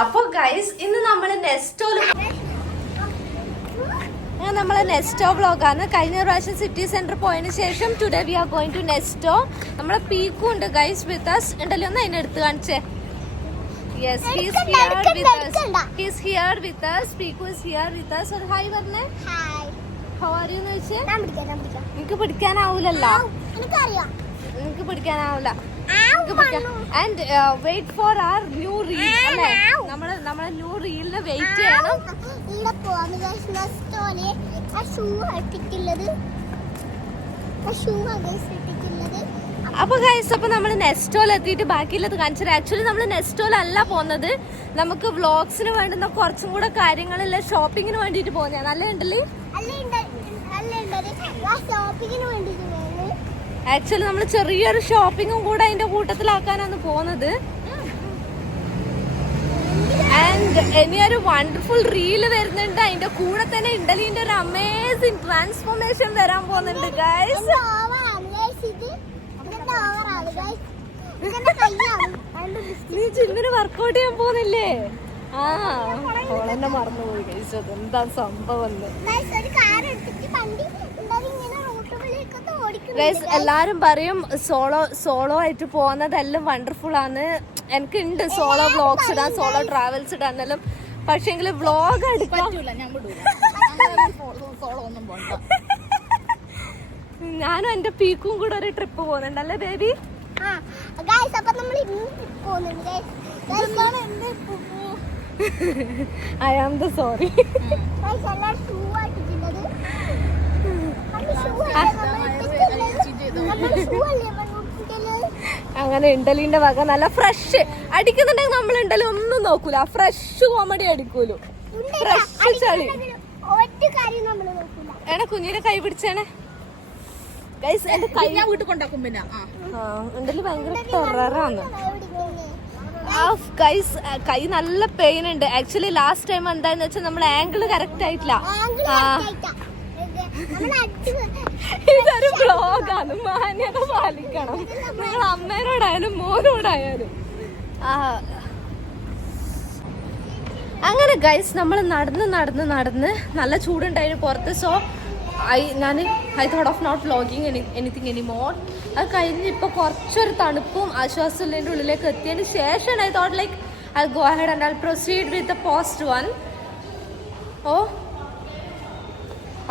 അപ്പൊ ഗൈസ് ഇന്ന് നമ്മള് നെസ്റ്റോ വ്ളോഗാണ്. കഴിഞ്ഞ പ്രാവശ്യം സിറ്റി സെന്റർ പോയതിനു ശേഷം today we are going to Nesto. നമ്മളെ പീക്കും ഉണ്ട് ഗൈസ് വിത്ത് us. ഉണ്ടല്ലോ ഒന്ന് അതിനെ എടുത്ത് കാണിച്ചേ. Yes, he's here with us. Piku is here with us. ഒരു ഹായ് പറഞ്ഞേ. ഹായ്. How are you എന്ന് ചോദിച്ചേ. ഞാൻ പിടിക്കാം. നിനക്ക് പിടിക്കാനാവൂലല്ലോ. എനിക്കറിയാം. നിനക്ക് പിടിക്കാനാവില്ല. And wait for our new reel അല്ലേ? നമ്മളെ ന്യൂ റീലിന് വെയിറ്റ് ചെയ്യണം. ഇവിടെ പോവാന്ന് ഗൈസ് നെസ്റ്റോനെ ആ ഷൂ ഇട്ടിട്ടുള്ളത്. അപ്പൊ ഗൈസ് അപ്പൊ നമ്മൾ നെസ്റ്റോയിൽ എത്തിയിട്ട് ബാക്കിയുള്ളത് കാണിച്ചത്. ആക്ച്വലി നമ്മൾ നെസ്റ്റോയിലല്ല പോകുന്നത്. നമുക്ക് വ്ളോഗ്സിന് വേണ്ടുന്ന കുറച്ചും കൂടെ കാര്യങ്ങളില്ല ഷോപ്പിങ്ങിന് വേണ്ടിട്ട് പോകുന്നതാണ്. അല്ലേ ഉണ്ടല്ലേ? ആക്ച്വലി നമ്മൾ ചെറിയൊരു ഷോപ്പിങ്ങും കൂടെ അതിന്റെ കൂട്ടത്തിലാക്കാനാണ് പോകുന്നത്. ആൻഡ് ഇനിയൊരു വണ്ടർഫുൾ റീല് വരുന്നുണ്ട്. അതിന്റെ കൂടെ തന്നെ ഇണ്ടലിന്റെ ഒരു അമേസിംഗ് ട്രാൻസ്ഫോർമേഷൻ വരാൻ പോകുന്നുണ്ട് ഗൈസ്. നീ ജിമ്മിന് വർക്കൗട്ട് ചെയ്യാൻ പോകുന്നില്ലേ? ആ ഓളെന്നെ മറന്നുപോയി ഗൈസ്. അതെന്താ സംഭവം? ഗൈസ് എല്ലാരും പറയും സോളോ ആയിട്ട് പോകുന്നതെല്ലാം വണ്ടർഫുൾ ആണ്. എനിക്കുണ്ട് സോളോ വ്ളോഗ്സ് ഇടാൻ, സോളോ ട്രാവൽസ് ഇടാന്നെല്ലാം. പക്ഷെങ്കിൽ വ്ളോഗ് എടുക്കാൻ ഞാനും എന്റെ പീക്കും കൂടെ ഒരു ട്രിപ്പ് പോകുന്നുണ്ടല്ലേ baby? I am the sorry. അങ്ങനെ ഇണ്ടലിന്റെ വക നല്ല ഫ്രഷ് അടിക്കുന്നുണ്ടെങ്കിൽ നമ്മൾ ഇണ്ടലി ഒന്നും നോക്കൂല. Fresh comedy അടിക്കൂലു. ഫ്രഷ് ചളി. എടാ കുഞ്ഞിനെ കൈ പിടിച്ചേനെ ഗൈസ്. എന്റെ കൈ വീട്ടിൽ കൊണ്ടാക്കും. പിന്നെ ഇണ്ടലി ഭയങ്കര ടെററാണ് ഗൈസ്. കൈ നല്ല പെയിൻ ഉണ്ട്. ആക്ച്വലി ലാസ്റ്റ് ടൈം എന്താന്ന് വെച്ചാൽ നമ്മൾ ആംഗിള് കറക്റ്റ് ആയിട്ടില്ല. ഇതൊരു ബ്ലോഗാണ്. മാന്യത പാലിക്കണം. നിങ്ങൾ അമ്മേനോടായാലും മോനോടായാലും. അങ്ങനെ ഗൈസ് നമ്മൾ നടന്ന് നല്ല ചൂടുണ്ടായിരുന്നു പുറത്ത്. So I thought of not vlogging anything anymore. അത് കഴിഞ്ഞ് ഇപ്പോൾ കുറച്ചൊരു തണുപ്പും ആശ്വാസത്തിൻ്റെ ഉള്ളിലേക്ക് എത്തിയതിന് ശേഷം I thought like I go ahead and I proceed with the post one.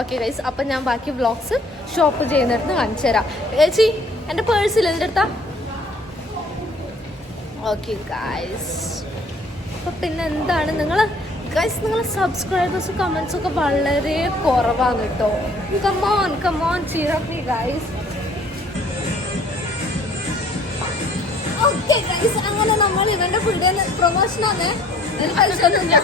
Okay guys, അപ്പം ഞാൻ ബാക്കി വ്ളോഗ്സ് ഷോപ്പ് ചെയ്യുന്നിടത്ത് കാണിച്ചു തരാം. ചേച്ചി എൻ്റെ പേഴ്സിൽ എൻ്റെ അടുത്താ. ഓക്കെ ഗൈസ്, അപ്പം പിന്നെ എന്താണ് നിങ്ങളെ സബ്സ്ക്രൈബേഴ്സും കമൻസും ഒക്കെ വളരെ കുറവാണ് കേട്ടോ. Come on cheer up me guys. Okay guys, അങ്ങനെ നമ്മൾ ഇവന്റെ ഫുഡ് പ്രൊമോഷനാണ്. അതിന് പൈസ ഒന്നുമില്ല.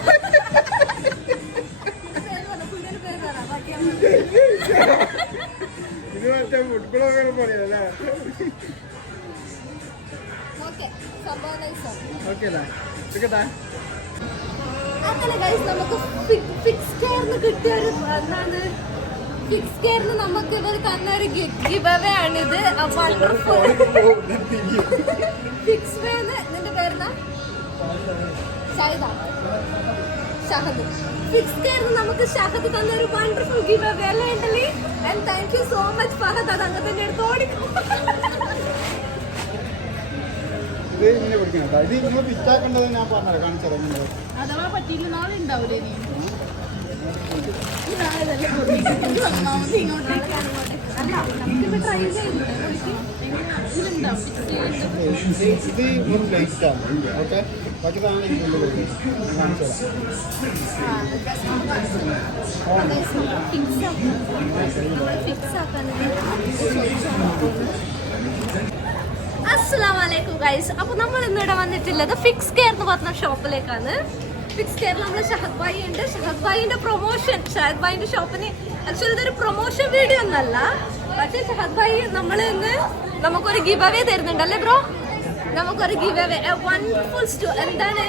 അങ്ങനെ ഗൈസ് നമുക്ക് ഫിക്സ് കെയറിന് കിട്ടിയ ഒരു എന്താണ് ഫിക്സ് കെയറിന് നമുക്ക് ഇവർ തന്നൊരു ഗിവ് അവേ ആണിത്. വണ്ടർഫുൾ ഫിക്സ് വേന്ന്. നിന്റെ പേരെന്നാ? ഷഹദ്. ഫിക്സ് കെയറിന് നമുക്ക് ഷഹദ് തന്നൊരു വണ്ടർഫുൾ ഗിവ് അവേ അല്ലേ ഉണ്ടല്ലേ? And thank you so much Fahad. അത് അങ്ങനെ തന്നെ എടുത്ത് ഓടിക്കും. അഥവാ പറ്റിയില്ല നാളെ ഉണ്ടാവൂലേ? അസ്സലാമലൈക്കും ഗൈസ്. അപ്പൊ നമ്മൾ ഇന്നിവിടെ വന്നിട്ടുള്ളത് ഫിക്സ് കെയർ എന്ന് പറഞ്ഞ ഷോപ്പിലേക്കാണ്. ഫിക്സ് കെയർ നമ്മൾ ഷഹദ് ഭായി ഉണ്ട്. ഷഹദ് ഭായിന്റെ പ്രൊമോഷൻ, ഷഹദ് ഭായിന്റെ ഷോപ്പിന് ആക്ച്വലി ഇതൊരു പ്രൊമോഷൻ വീഡിയോ ഒന്നല്ല. പക്ഷെ ഷഹദ് ഭായി നമ്മൾ ഇന്ന് നമുക്കൊരു ഗിവ് അവേ തരുന്നുണ്ടല്ലേ ബ്രോ? നമുക്കൊരു ഗിവ് അവേ വണ്ടർഫുൾ എന്താണ്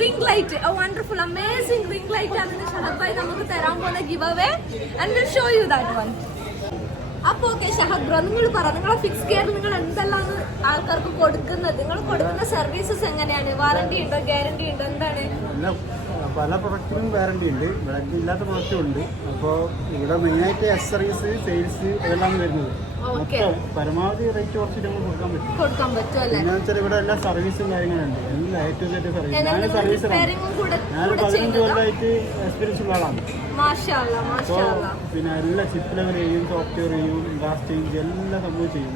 ring light, wonderful amazing ring light ആണ് ഷഹദ് ഭായി നമുക്ക് തരാൻ പോകുന്ന give away. And will show you that one. അപ്പൊ ഓക്കെ ഷഹദ് ബ്രോ, നിങ്ങൾ പറ, നിങ്ങളെ ഫിക്സ് കെയർ നിങ്ങൾ എന്തെല്ലാം ആൾക്കാർക്ക് കൊടുക്കുന്നത്? നിങ്ങൾ കൊടുക്കുന്ന സർവീസസ് എങ്ങനെയാണ്? വാറന്റി ഉണ്ടോ, ഗ്യാരണ്ടി ഉണ്ടോ, എന്താണ്? പല പ്രൊഡക്റ്റിനും വാറണ്ടി ഉണ്ട്, വാറണ്ടി ഇല്ലാത്ത പ്രൊഡക്റ്റും ഉണ്ട്. അപ്പോൾ ഇവിടെ മെയിനായിട്ട് അക്സസറീസ്, സെയിൽസ് അതെല്ലാം വരുന്നത്. മൊത്തം പരമാവധി റേറ്റ് കുറച്ചിട്ട് നമുക്ക് കൊടുക്കാൻ പറ്റും. പിന്നെ വെച്ചാൽ ഇവിടെ എല്ലാ സർവീസും കാര്യങ്ങളുണ്ട്, എല്ലാ A to Z സർവീസ്. ഞാൻ സർവീസ് 15 കൊല്ലമായിട്ട് എക്സ്പീരിയൻസ് ഉള്ള ആളാണ്. പിന്നെ എല്ലാ ചിപ്പ് ലെവൽ ചെയ്യും, സോഫ്റ്റ്വെയർ ചെയ്യും, ഗ്ലാസ് ചേഞ്ച് എല്ലാ സംഭവം ചെയ്യും.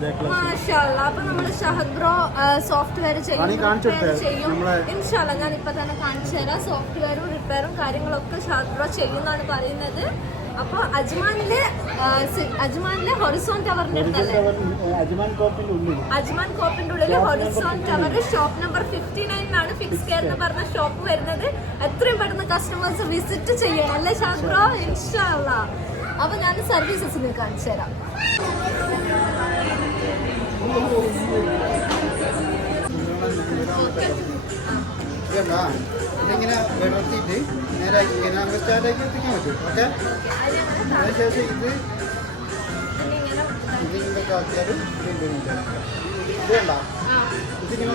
സോഫ്റ്റ്വെയർ ഞാൻ ഇപ്പൊ തന്നെ കാണിച്ചു തരാം. സോഫ്റ്റ്വെയറും റിപ്പയറും കാര്യങ്ങളൊക്കെ ഷഹദ്രോ ചെയ്യുന്നതാണ് പറയുന്നത്. അപ്പൊ അജ്മാനിലെ ഹൊറിസോൺ ടവറിന്റെ അടുത്തല്ലേ, അജ്മാൻ കോപ്പിന്റെ ഉള്ളിൽ Horizon tower shop number 59 fix care എന്ന് പറഞ്ഞ ഷോപ്പ് വരുന്നത്. എത്രയും പെട്ടെന്ന് കസ്റ്റമേഴ്സ് വിസിറ്റ് ചെയ്യണം അല്ലേ ഷഹദ്രോ? ഇൻഷാ അല്ലാഹ്. അപ്പൊ ഞാൻ സർവീസസ് കാണിച്ചു തരാം. ഇതിങ്ങനെ വിടർത്തിയിട്ട് നേരെ ഇങ്ങനെ നമുക്ക് സ്റ്റാർട്ടാക്കി എത്തിക്കാൻ പറ്റും. ഓക്കെ, അതിനുശേഷം ഇതിങ്ങനെ ആക്കിയാലും ഇത് വേണ്ട, ഇതിങ്ങനെ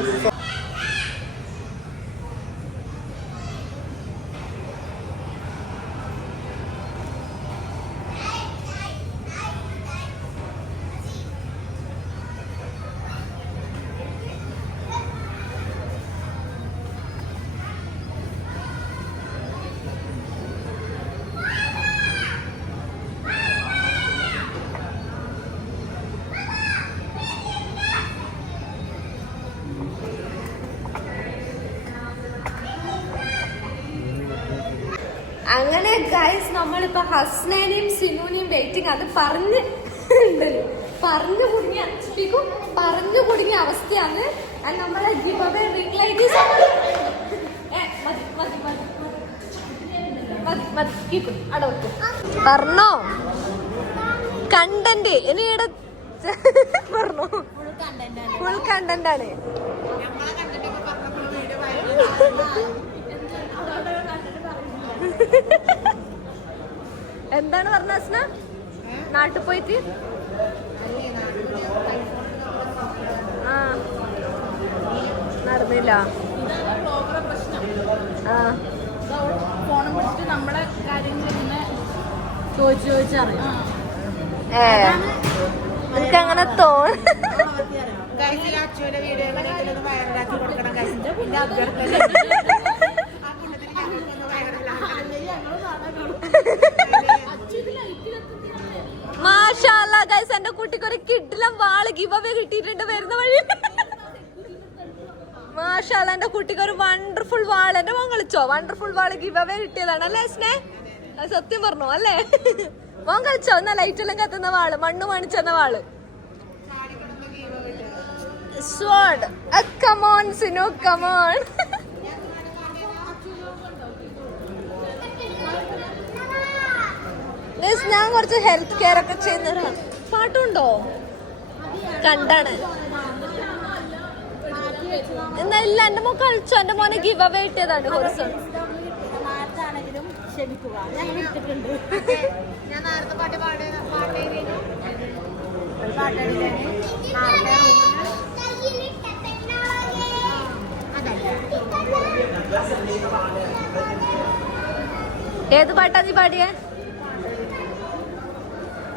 അങ്ങനെ ഗൈസ് നമ്മളിപ്പോ ഹസ്നേനെയും സിനുവിനെയും വെയിറ്റിംഗ്. അത് പറഞ്ഞു കുടുങ്ങിയ അവസ്ഥയാണ്. നമ്മളെ ഗിവ് റിംഗ് ലൈറ്റ് പറഞ്ഞോ കണ്ടന്റ് ഇനി ഇവിടെ പറഞ്ഞോ ഫുൾ കണ്ടന്റ് ആണ്. എന്താണ് പറഞ്ഞ അസ്ന? നാട്ടിൽ പോയിട്ട് നടന്നില്ല. ഫോണും പിടിച്ചിട്ട് നമ്മളെ കാര്യങ്ങൾ ചോദിച്ചറിയാം. എനിക്ക് അങ്ങനെ തോന്നുന്നു. മാഷാഅല്ലാ ഗൈസ്, എന്റെ കുട്ടിക്ക് ഒരു കിഡിലും വാള് ഗിവ് അവേ കിട്ടിയിട്ടുണ്ട് വരുന്ന വഴി. മാഷാഅല്ലാ, എന്റെ കുട്ടിക്ക് ഒരു വണ്ടർഫുൾ വാള്, എന്റെ മോൻ കളിച്ചോ? വണ്ടർഫുൾ വാള് ഗിവ് അവേ കിട്ടിയതാണ് അല്ലേ സ്നേ? സത്യം പറഞ്ഞോ അല്ലേ? മോൻ കളിച്ചോ? എന്നാ ലൈറ്റ് എല്ലാം കത്തുന്ന വാള്, മണ്ണ് മണിച്ചെന്ന വാള്. Sword. Come on, Sinu, come on. ഞാൻ കുറച്ച് ഹെൽത്ത് കെയർ ഒക്കെ ചെയ്യുന്നവരാണ്. പാട്ടുണ്ടോ? കണ്ടാണ് എന്നാ ഇല്ല, എന്റെ മോൻ കളിച്ചോ? എന്റെ മോനെ ഗിവ് അവേ കിട്ടിയതാണ് ഹൊറിസോൺ. ഏത് പാട്ടാ നീ പാടിയേ?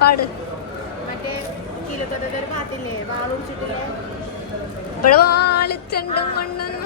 പാട്. ഇവിടെ വാളിച്ചണ്ടും കൊണ്ടുണ്ട്.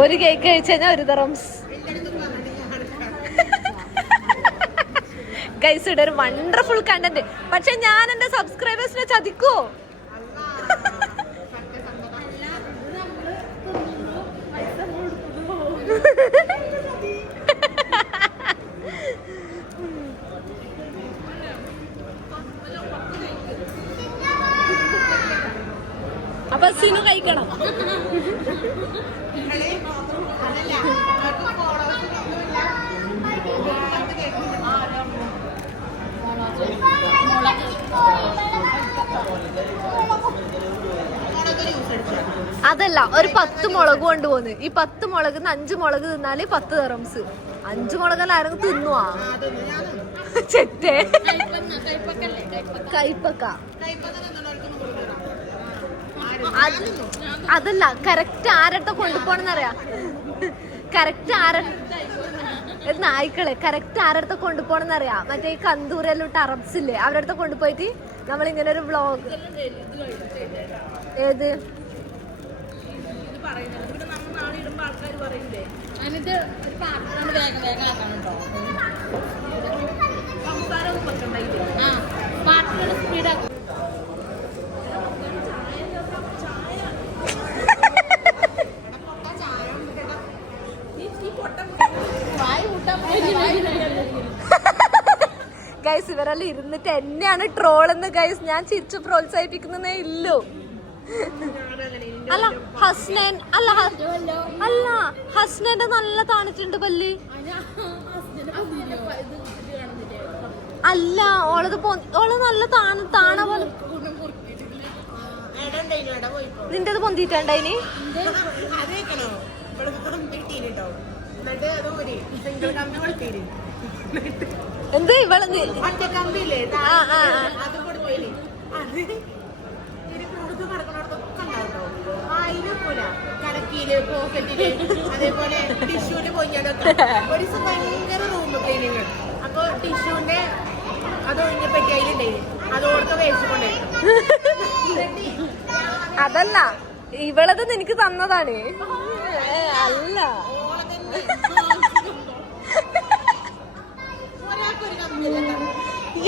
ഒരു കേക്ക് കഴിച്ചാൽ ഒരു തറംസ്. ഗൈസ്, ഇവിടെ ഒരു വണ്ടർഫുൾ കണ്ടന്റ്. പക്ഷെ ഞാൻ എന്റെ സബ്സ്ക്രൈബേഴ്സിനെ ചതിക്കോ? അപ്പൊ സിനു കഴിക്കണം. അതല്ല ഒരു 10 മുളക് കൊണ്ടുപോന്ന്. ഈ 10 മുളക് 5 മുളക് തിന്നാല് 10 ദിർഹംസ്. 5 മുളകെല്ലാം ആരെങ്കിലും തിന്നുവാ? ചെറ്റേ കൈപ്പക്ക. അതല്ല കറക്റ്റ് ആരടുത്ത കൊണ്ടുപോണെന്നറിയാ? കറക്റ്റ് നായ്ക്കളെ കറക്റ്റ് ആരടുത്ത കൊണ്ടുപോണെന്നറിയാ? മറ്റേ ഈ കന്തൂരെല്ലാം അറബ്സ് ഇല്ലേ, അവരുടെ അടുത്ത് കൊണ്ടുപോയിട്ട് നമ്മളിങ്ങനെ ഒരു വ്ളോഗ്. ഏത് ഗൈസ്, ഇവരെല്ലാം ഇരുന്നിട്ട് എന്നെയാണ് ട്രോളെന്ന് ഗൈസ്. ഞാൻ ചിരിച്ചു പ്രോത്സാഹിപ്പിക്കുന്നേ ഇല്ലു. അല്ല ഹസ്നൻ അല്ല ഹസ്നന്റെ നല്ല താണിട്ടുണ്ട് പല്ല്. അല്ല ഓളത് നല്ല താണ പോലെ. നിന്റെത് പൊന്തിട്ടുണ്ടായിന്? എന്ത് ഇവള് കടക്കിയില് പോക്കറ്റില് അതേപോലെ ടിഷ്യൂല് പോയിട്ടൊക്കെ ഒരു ദിവസം ഭയങ്കര റൂം ക്ലീനിങ്. അപ്പൊ ടിഷ്യൂന്റെ അതൊഴിഞ്ഞ പറ്റി അതിലുണ്ടായി, അതോടൊക്കെ വേസ്റ്റ്. അതല്ല ഇവളത് നിനക്ക് തന്നതാണ്. അല്ല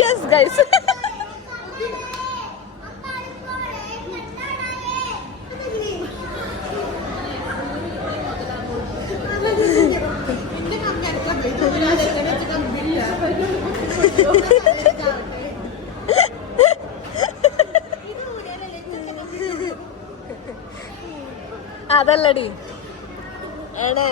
യെസ് ഗൈസ്. അതല്ലടി ഏണേ